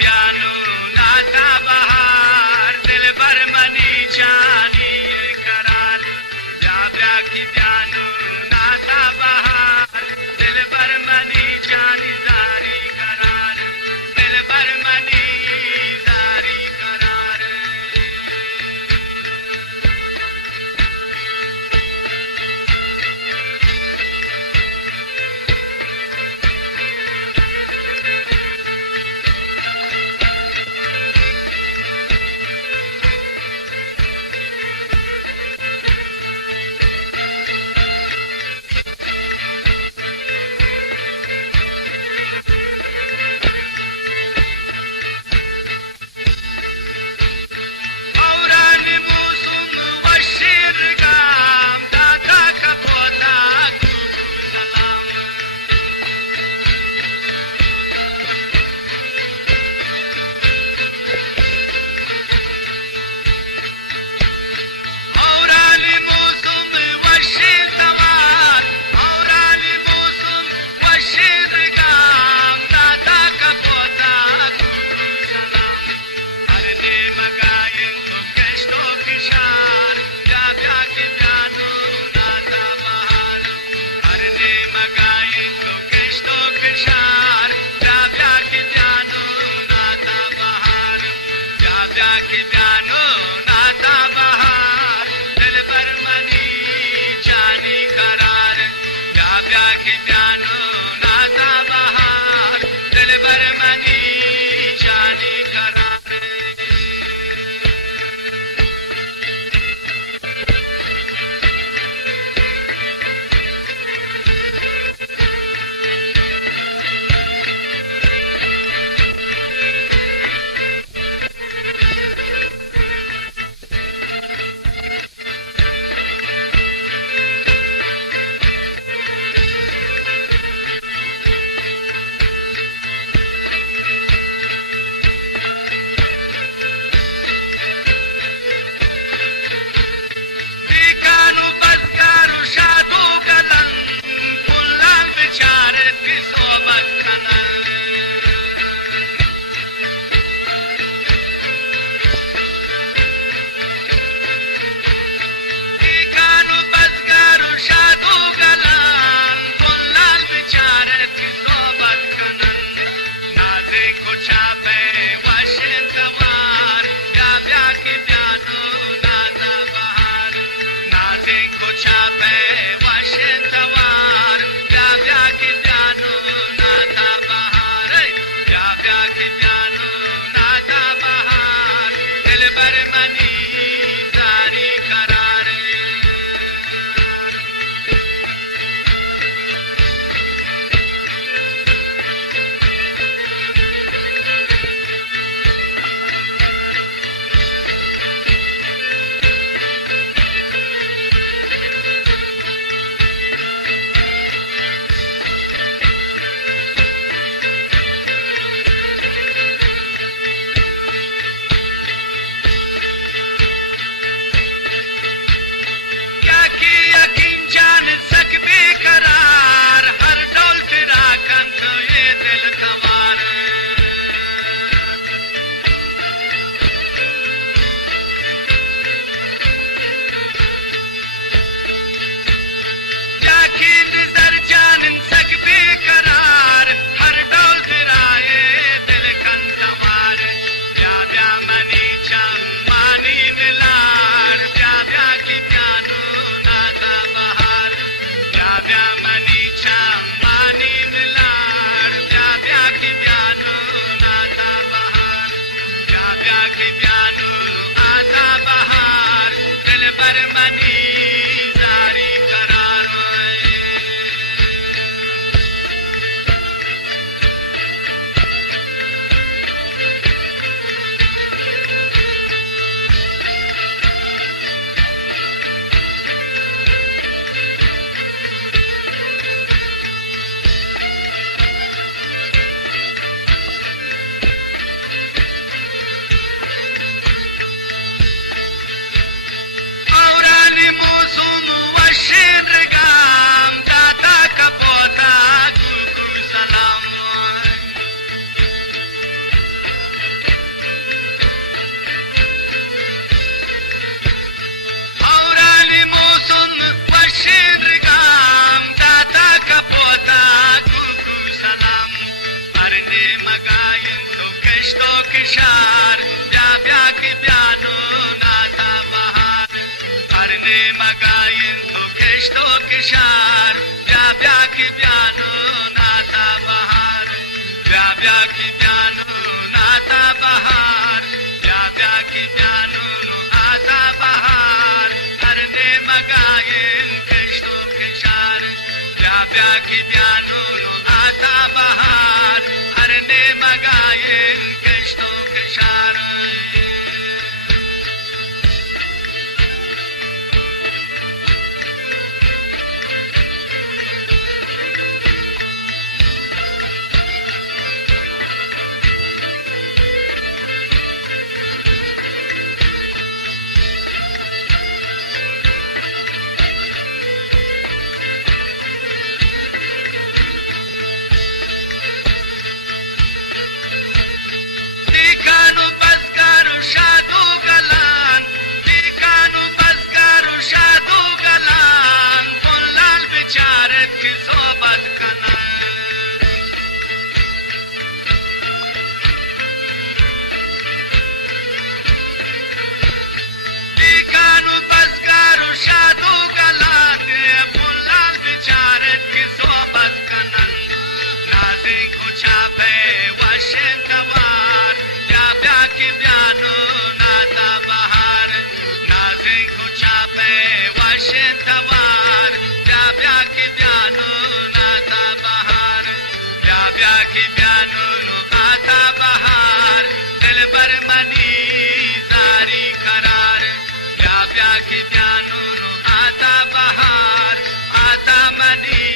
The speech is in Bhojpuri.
प्यानो नाता बहार दिल भर मनी जानी करार जाब्या की प्यानो नाता बहार दिल भर मनी जानी जारी करार दिल भर मनी जारी करार किशार ब्या ब्या की ब्यानो नाता बहार हरने मगाइन तो केश्तो किशार ब्या ब्या की ब्यानो नाता बहार ब्या ब्या की ब्यानो नाता बहार ब्या ब्या की ब्यानो नाता बहार हरने मगाइन केश्तो किशार ब्या ब्या की ब्यानो नाता बहार हरने मगाइन केश्तो किशार Dikanu bazgaru shadu galan Dikanu bazgaru shadu galan Kullal bicharet ki sohbat kanan Dikanu bazgaru shadu galan Kullal bicharet ki sohbat kanan Nazi kucha pe washin tawar ब्या की ब्यानो नाता बहार नाज़े कुचा पे वशिन तवार ब्या ब्या की ब्यानो नाता बहार ब्या ब्या की ब्यानो नाता बहार दिल बर मनी जारी करार ब्या ब्या की ब्यानो आता बहार आता मनी